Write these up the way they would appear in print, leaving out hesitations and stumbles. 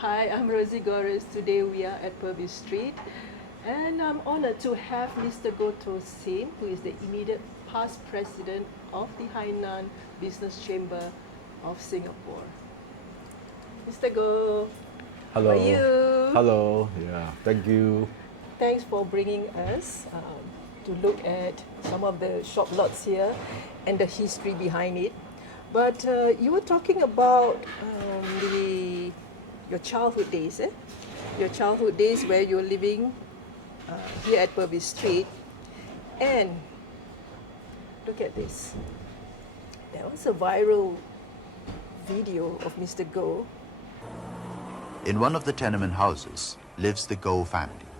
Hi, I'm Rosie Gohres. Today we are at Purvis Street, and I'm honored to have Mr. Goh Toh Sim, who is the immediate past president of the Hainan Business Chamber of Singapore. Mr. Goh, how are Hello. you? Hello. Yeah. Thank you. Thanks for bringing us to look at some of the shop lots here and the history behind it. But you were talking about your childhood days, eh? Your childhood days where you're living here at Purvis Street. And look at this. There was a viral video of Mr. Goh. In one of the tenement houses lives the Goh family,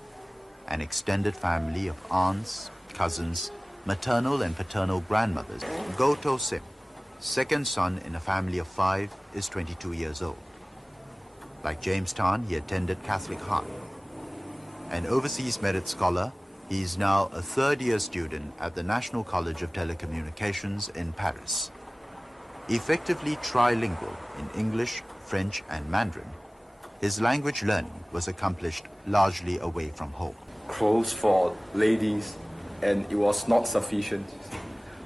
an extended family of aunts, cousins, maternal and paternal grandmothers. Goh Toh Sim, second son in a family of 5, is 22 years old. Like James Tan, he attended Catholic High. An overseas merit scholar, he is now a third-year student at the National College of Telecommunications in Paris. Effectively trilingual in English, French and Mandarin, his language learning was accomplished largely away from home. Clothes for ladies, and it was not sufficient.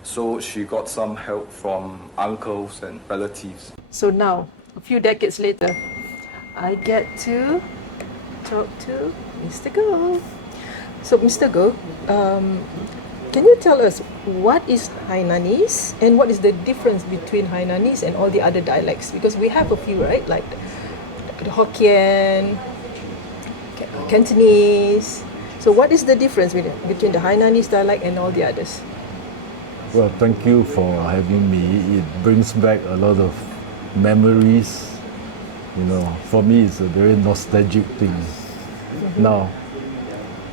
So she got some help from uncles and relatives. So now, a few decades later, I get to talk to Mr. Goh. So, Mr. Goh, can you tell us what is Hainanese and what is the difference between Hainanese and all the other dialects? Because we have a few, right? Like the Hokkien, Cantonese. So, what is the difference between the Hainanese dialect and all the others? Well, thank you for having me. It brings back a lot of memories. You know, for me, it's a very nostalgic thing. Now,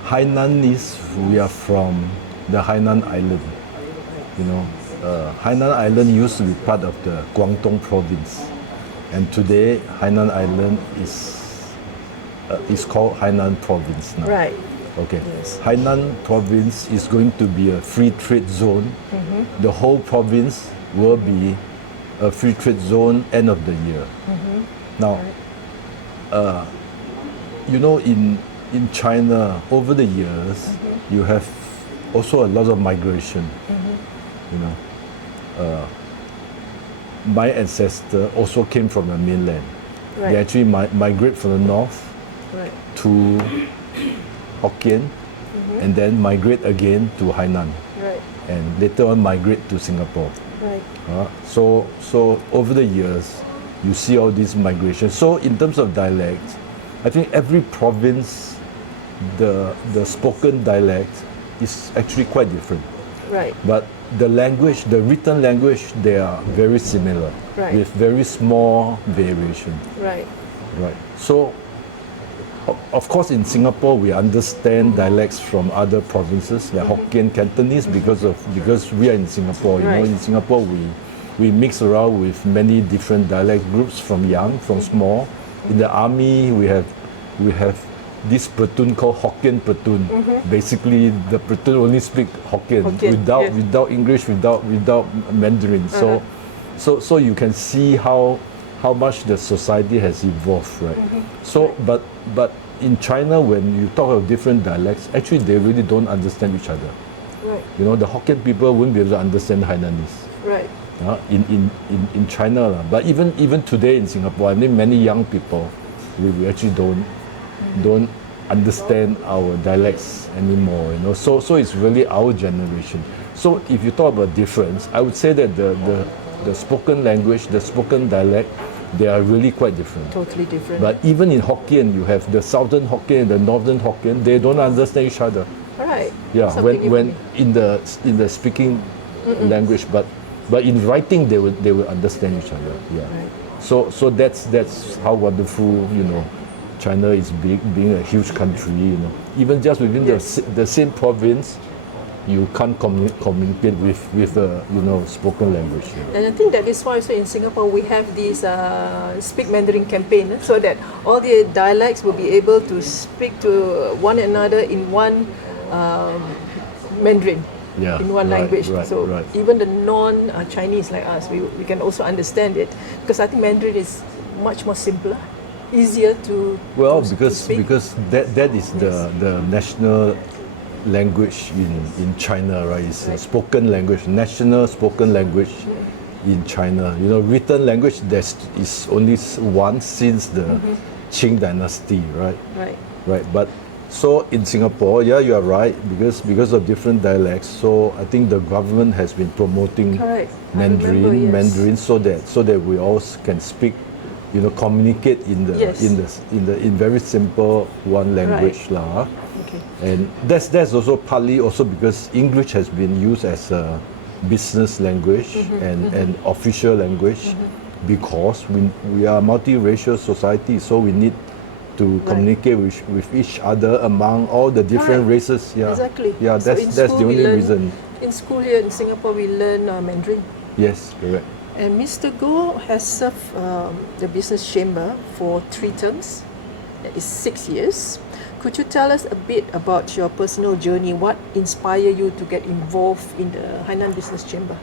Hainanese, we are from the Hainan Island. You know, Hainan Island used to be part of the Guangdong province, and today Hainan Island is called Hainan Province now. Right. Okay. Yes. Hainan Province is going to be a free trade zone. The whole province will be a free trade zone end of the year. Now, you know, in China, over the years, you have also a lot of migration. You know, my ancestor also came from the mainland. Right. They actually migrate from the north Right. to Hokkien, and then migrate again to Hainan, Right. and later on migrate to Singapore. Right. So over the years, you see all these migrations. So in terms of dialects, I think every province, the spoken dialect is actually quite different. Right. But the language, the written language, they are very similar, Right. with very small variation. Right. Right. So, of course, in Singapore, we understand dialects from other provinces, like Hokkien, Cantonese, because we are in Singapore. You know, Right. in Singapore, we mix around with many different dialect groups from young, from small. In the army, we have this platoon called Hokkien platoon. Basically, the platoon only speak Hokkien, Hokkien, without English, without Mandarin. So you can see how much the society has evolved, right? So, but in China, when you talk of different dialects, actually they really don't understand each other. Right. You know, the Hokkien people wouldn't be able to understand Hainanese. Right. In China, but even today in Singapore, I mean, many young people, we actually don't understand our dialects anymore. You know, so it's really our generation. So if you talk about difference, I would say that the spoken language, the spoken dialect, they are really quite different. Totally different. But even in Hokkien, you have the southern Hokkien and the northern Hokkien. They don't understand each other. Right. Yeah, Something when in the speaking language, but in writing they will understand each other. Yeah. Right. So that's how wonderful, you know, China is being a huge country. You know, even just within the same province, you can't communicate with the spoken language. Yeah. And I think that is why also in Singapore we have this Speak Mandarin campaign, so that all the dialects will be able to speak to one another in one Mandarin. Yeah, in one right, language. right, So right. even the non-Chinese like us, we can also understand it, because I think Mandarin is much more simpler. easier to Well, to speak? because that is the national language in China, right? It's a Right. spoken language, national spoken language in China. You know, written language is only one since the Qing dynasty, right? Right. Right. But so in Singapore, yeah, you are right, because of different dialects. So I think the government has been promoting Correct. I remember, yes. Mandarin, so that we all can speak, you know, communicate Yes. in very simple one language lah. Okay. And that's also partly also because English has been used as a business language and official language, because we are a multiracial society, so we need to communicate with each other among all the different Correct. races. Yeah, Exactly. Yeah, So that's in the school we only learn- reason. In school here in Singapore, we learn Mandarin. Yes, correct. And Mr. Goh has served the business chamber for 3 terms. That is 6 years. Could you tell us a bit about your personal journey? What inspired you to get involved in the Hainan Business Chamber?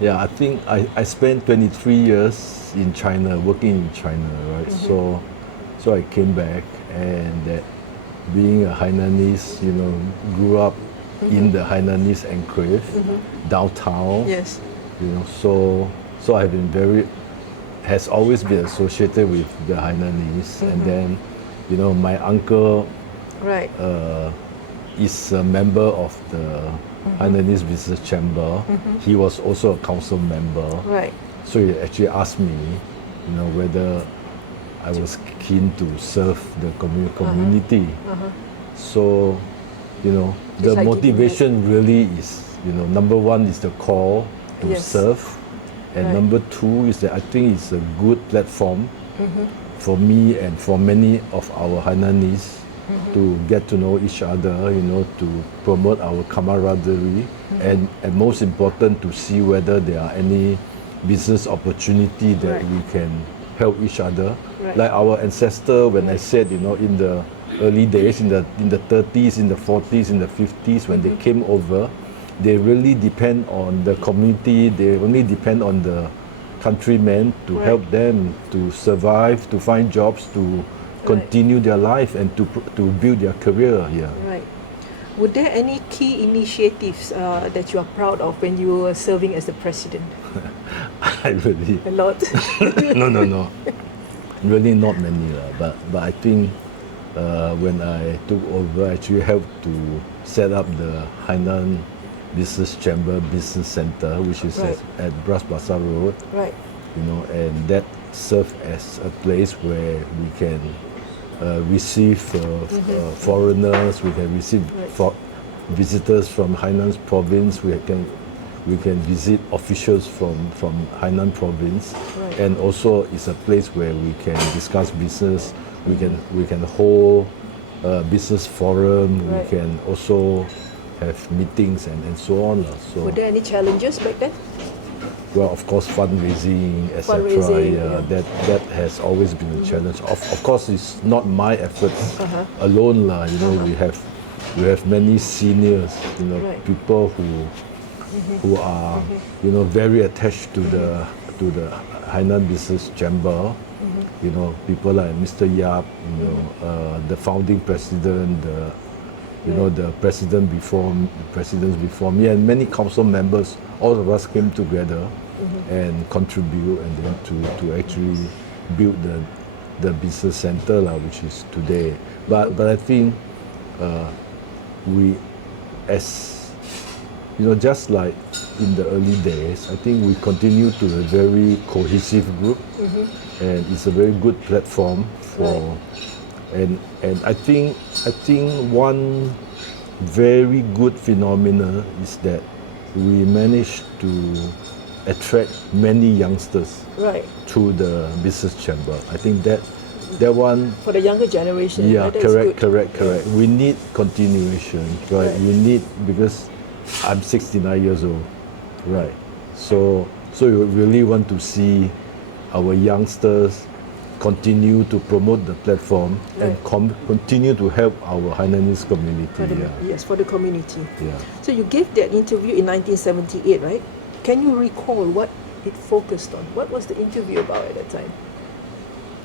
Yeah, I think I spent 23 years in China, working in China, right? So I came back, and that being a Hainanese, you know, grew up in the Hainanese enclave, downtown. Yes. You know, so I've been has always been associated with the Hainanese, and then, you know, my uncle Right. is a member of the Hainanese Business Chamber. He was also a council member. Right. So he actually asked me, you know, whether I was keen to serve the community. So, you know, It's the like motivation really is, you know, number one is the call to Yes. serve, and Right. number two is that I think it's a good platform for me and for many of our Hainanese to get to know each other, you know, to promote our camaraderie, and most important, to see whether there are any business opportunity that Right. we can help each other. Right. Like our ancestor, when I said, you know, in the early days, in the 30s, in the 40s, in the 50s, when they came over, they really depend on the community. They only depend on the countrymen to Right. help them to survive, to find jobs, to continue their life, and to build their career here. Right. Were there any key initiatives that you are proud of when you were serving as the president? I really A lot. no, really not many lah. But I think when I took over, I actually helped to set up the Hainan Business Chamber Business Center, which is Right. at Bras Basah Road. Right. You know, and that served as a place where we can receive foreigners, we can receive Right. visitors from Hainan province, we can visit officials from Hainan province, Right. and also it's a place where we can discuss business, we can hold a business forum, Right. we can also have meetings and so on. So, Were there any challenges back then? well, of course, fundraising, etc. Fundraising, Yeah, that has always been a challenge. Of course, it's not my efforts alone, lah. You know, we have many seniors, you know, Right. people who are, you know, very attached to the Hainan Business Chamber. You know, people like Mr. Yap, you know, the founding president, the presidents before me, and many council members. All of us came together and contribute, and then to actually build the business center, which is today. But I think we, as you know, just like in the early days, I think we continue to a very cohesive group, and it's a very good platform for. And I think one very good phenomena is that we managed to attract many youngsters Right. through the business chamber. I think that one. For the younger generation. Yeah, right? That's correct. good. We need continuation, right? Right. We need, because I'm 69 years old, right? So you really want to see our youngsters continue to promote the platform and continue to help our Hainanese community. For the, yes, for the community. Yeah. So you gave that interview in 1978, right? Can you recall what it focused on? What was the interview about at that time?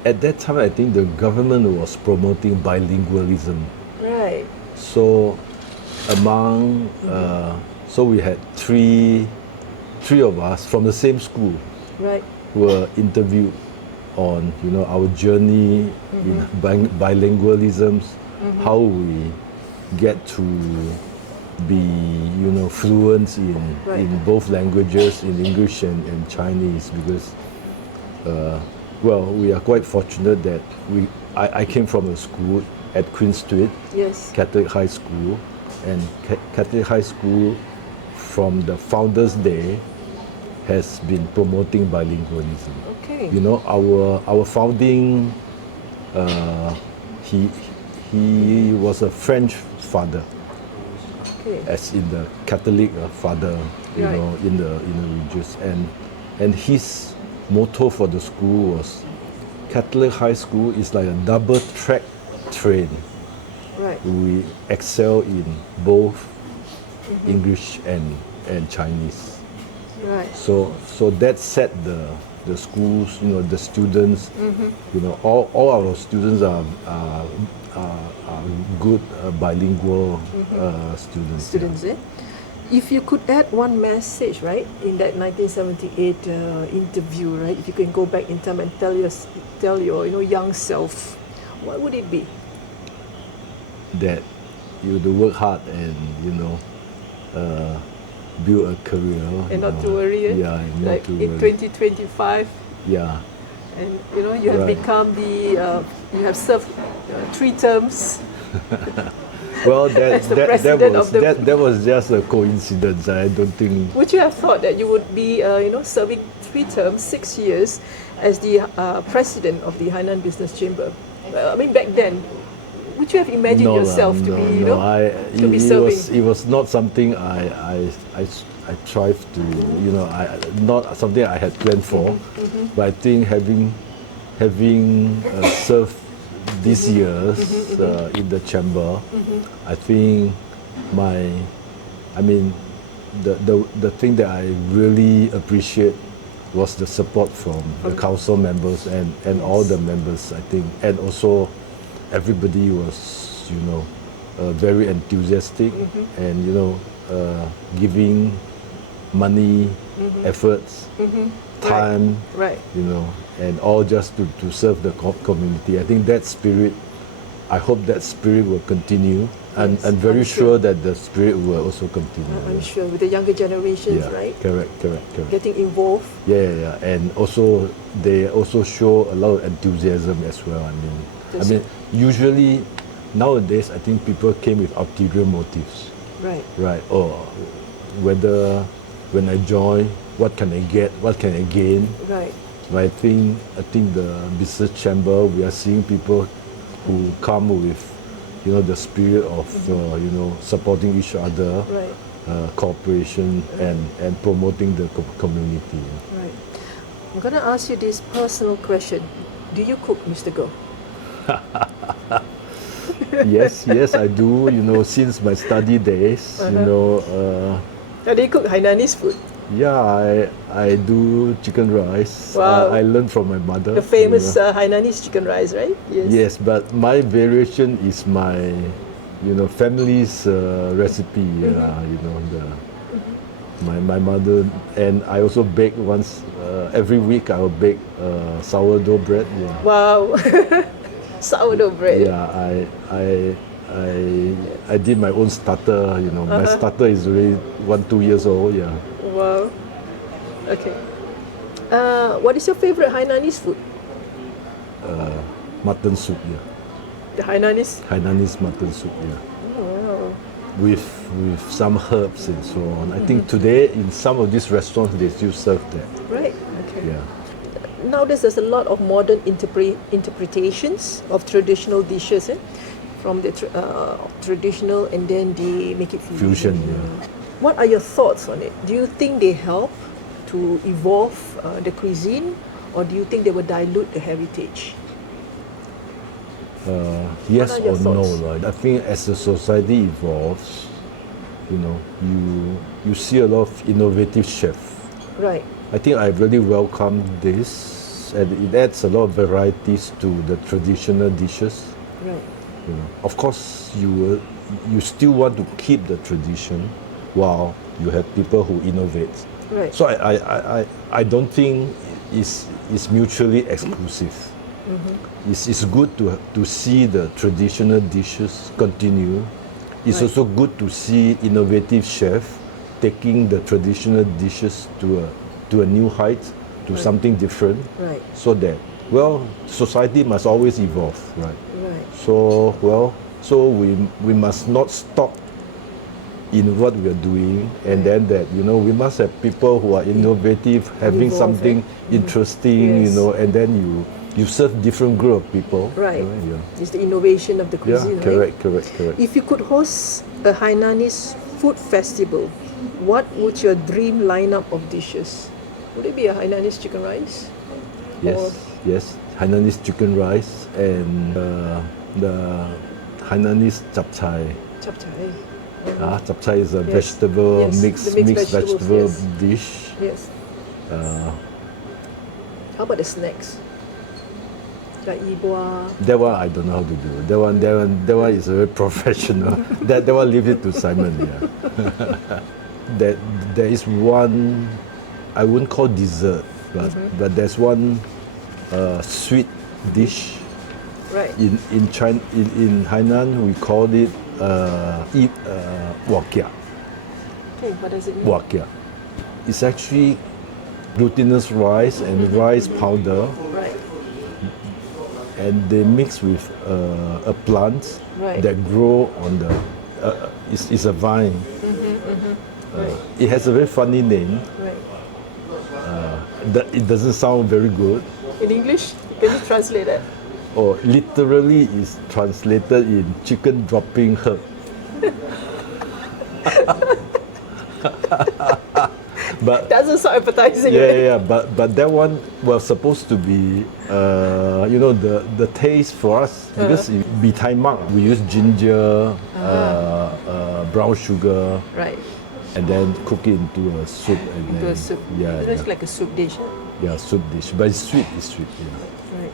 at that time, I think the government was promoting bilingualism. Right. So among, so we had three of us from the same school Right. were interviewed on, you know, our journey in bilingualisms, how we get to be, you know, fluent Right. in both languages, in English and Chinese, because well, we are quite fortunate that I came from a school at Queen Street, Yes. Catholic High School, and Catholic High School from the Founders Day has been promoting bilingualism. Okay. You know, our founding, he was a French father, Okay. as in the Catholic father, you Right. know, in the religious, and his motto for the school was, Catholic High School is like a double track train. Right. We excel in both English and Chinese. Right. So that set the schools, you know, the students, you know, all our students are good bilingual students. yeah. Students, eh? If you could add one message, right, in that 1978 interview, right, if you can go back in time and tell your you know, young self, what would it be? That you have to work hard and, you know, build a career. And not to worry, eh? Yeah, and not Like to in worry. 2025, Yeah, and you know, you have Right. become you have served 3 terms. well, As the president of the- that was just a coincidence. I don't think. Would you have thought that you would be, you know, serving 3 terms, 6 years, as the president of the Hainan Business Chamber? I mean, back then, would you have imagined yourself to be, you know, to be serving? It was not something I tried to, you know, not something I had planned for. But I think having served these years in the chamber, I think the thing that I really appreciate was the support from the council members and all the members, I think, and also everybody was, you know, very enthusiastic and, you know, giving money, efforts, time, Right. you know, and all just to serve the community. I think that spirit, I hope that spirit will continue, and Yes, I'm very I'm sure that the spirit will also continue. I'm sure with the younger generations, Yeah, right, correct. getting involved. Yeah, and also they also show a lot of enthusiasm as well. I mean, usually nowadays I think people came with ulterior motives, Right. right? Or whether when I join, what can I get? What can I gain? Right. But I think the business chamber, we are seeing people who come with, you know, the spirit of you know, supporting each other, Right. cooperation, and promoting the community. Right. I'm gonna ask you this personal question: do you cook, Mr. Goh? Yes, I do. You know, since my study days, you know, Do you cook Hainanese food? yeah, I do chicken rice. Wow. I learned from my mother. The famous you know. Hainanese chicken rice, right? Yes. Yes, but my variation is my, you know, family's recipe. You know, my mother, and I also bake once every week. I will bake sourdough bread. Yeah. Wow. Sourdough bread. Yeah, I did my own starter. You know, my starter is already 1-2 years old. Yeah. Wow. Okay. What is your favorite Hainanese food? Mutton soup. Yeah. The Hainanese. Hainanese mutton soup. Yeah. Oh, wow. With some herbs and so on. I think today in some of these restaurants they still serve that. Right. Okay. Yeah. Nowadays, there's a lot of modern interpretations of traditional dishes, from the traditional, and then they make it fusion. Yeah. What are your thoughts on it? Do you think they help to evolve the cuisine, or do you think they will dilute the heritage? Yes What are your or no, thoughts? right? I think as the society evolves, you know, you see a lot of innovative chefs. Right. I think I really welcome this Yes, and it adds a lot of varieties to the traditional dishes. Right. You know, of course, you still want to keep the tradition while you have people who innovate. Right. So I don't think it's mutually exclusive. It's good to see the traditional dishes continue. It's Right. also good to see innovative chefs taking the traditional dishes to a new height, to Right. something different, Right. so that, well, society must always evolve, right? Right. So, well, so we must not stop in what we are doing, and then that, you know, we must have people who are innovative, having Evolve, something interesting, you Yes. know, and then you serve different group of people. Right. Yeah. It's the innovation of the Yeah, cuisine, correct, right? correct, correct. If you could host a Hainanese food festival, what would your dream lineup of dishes? Would it be a Hainanese chicken rice? Yes, yes. Hainanese chicken rice and the Hainanese chapchai. Chapchai. Chapchai is a Yes. vegetable, Yes, mixed the mixed vegetable vegetables, yes. dish. Yes. How about the snacks? Like ibua. That one I don't know how to do. That one is very professional. that one leave it to Simon. Yeah. There is one, I wouldn't call dessert, but there's one sweet dish Right. in China, in Hainan we call it wakia. Okay, what does it mean? Wakia. It's actually glutinous rice and rice powder, Right. and they mix with a plant Right. that grow on the it's a vine. It has a very funny name. Right. It doesn't sound very good. In English, can you translate that? Or literally is translated in chicken dropping herb. But Doesn't sound appetizing, yeah, right? yeah, but that one was supposed to be, you know, the taste for us, because in Thai mak we use ginger, brown sugar, Right. and then cook it into a soup. And Into then, a soup. Yeah, It's yeah, like a soup dish. Huh? yeah, soup dish. But it's sweet. It's sweet. Yeah. Right.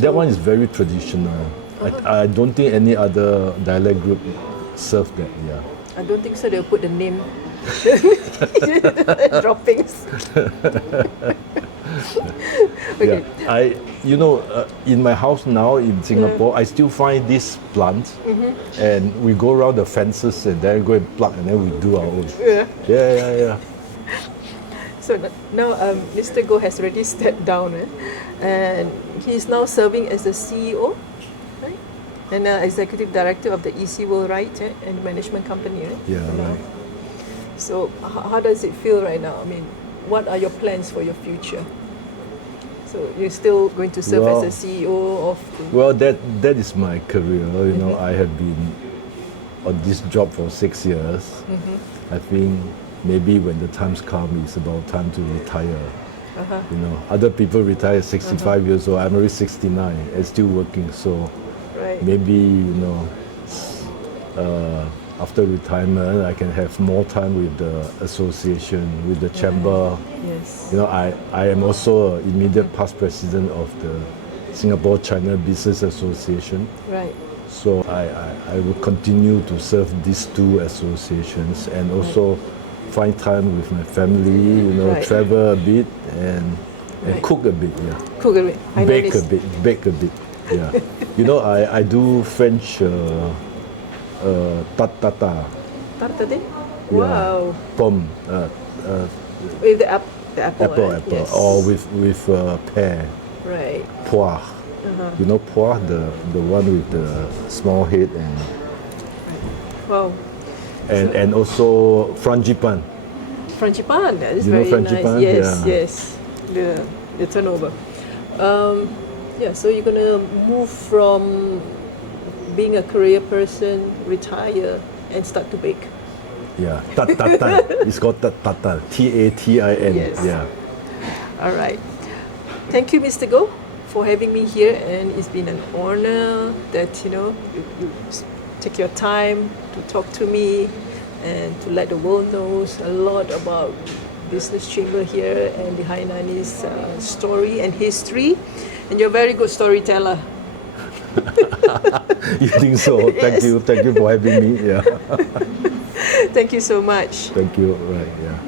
That one is very traditional. I don't think any other dialect group serve that. Yeah. I don't think so. They'll put the name droppings. Okay. Yeah, you know, in my house now in Singapore, I still find this plant, and we go around the fences and then go and pluck, and then we do our own. Yeah. Yeah. So now Mr. Goh has already stepped down, and he's now serving as the CEO, right? And executive director of the EC World Right and Management Company, right? Yeah, For now. right. So how does it feel right now? I mean, what are your plans for your future? So you're still going to serve Well- as the CEO of the... Well, that is my career. You know, I have been on this job for 6 years. I think maybe when the times come, it's about time to retire. You know, other people retire at 65 years old. I'm already 69 and still working. So Right. maybe, you know, after retirement, I can have more time with the association, with the chamber. Yes. You know, I am also an immediate past president of the Singapore-China Business Association. Right. So I will continue to serve these two associations and also find time with my family, you know, Right. travel a bit and Right. cook a bit, yeah. Cook a bit. Bake a Hainanese. bit, yeah. You know, I do French tata. Tartare? Yeah. Wow. Pomme, With the apple. apple, right? apple, Yes. or with pear, Right. poire. You know poire, the one with the small head, Wow. and also frangipan. Frangipan, that is You know very frangipan? nice. Yes, Yeah. yes. The turnover. Yeah, so you're gonna move from being a career person, retire, and start to bake. Yeah, tatan. It's called tatan. Tatin. Yes. Yeah. All right. Thank you, Mr. Goh, for having me here, and it's been an honor that you take your time to talk to me and to let the world knows a lot about business chamber here and the Hainanese story and history. And you're a very good storyteller. You think so? Yes. Thank you for having me. Yeah. Thank you so much. Thank you. Right. Yeah.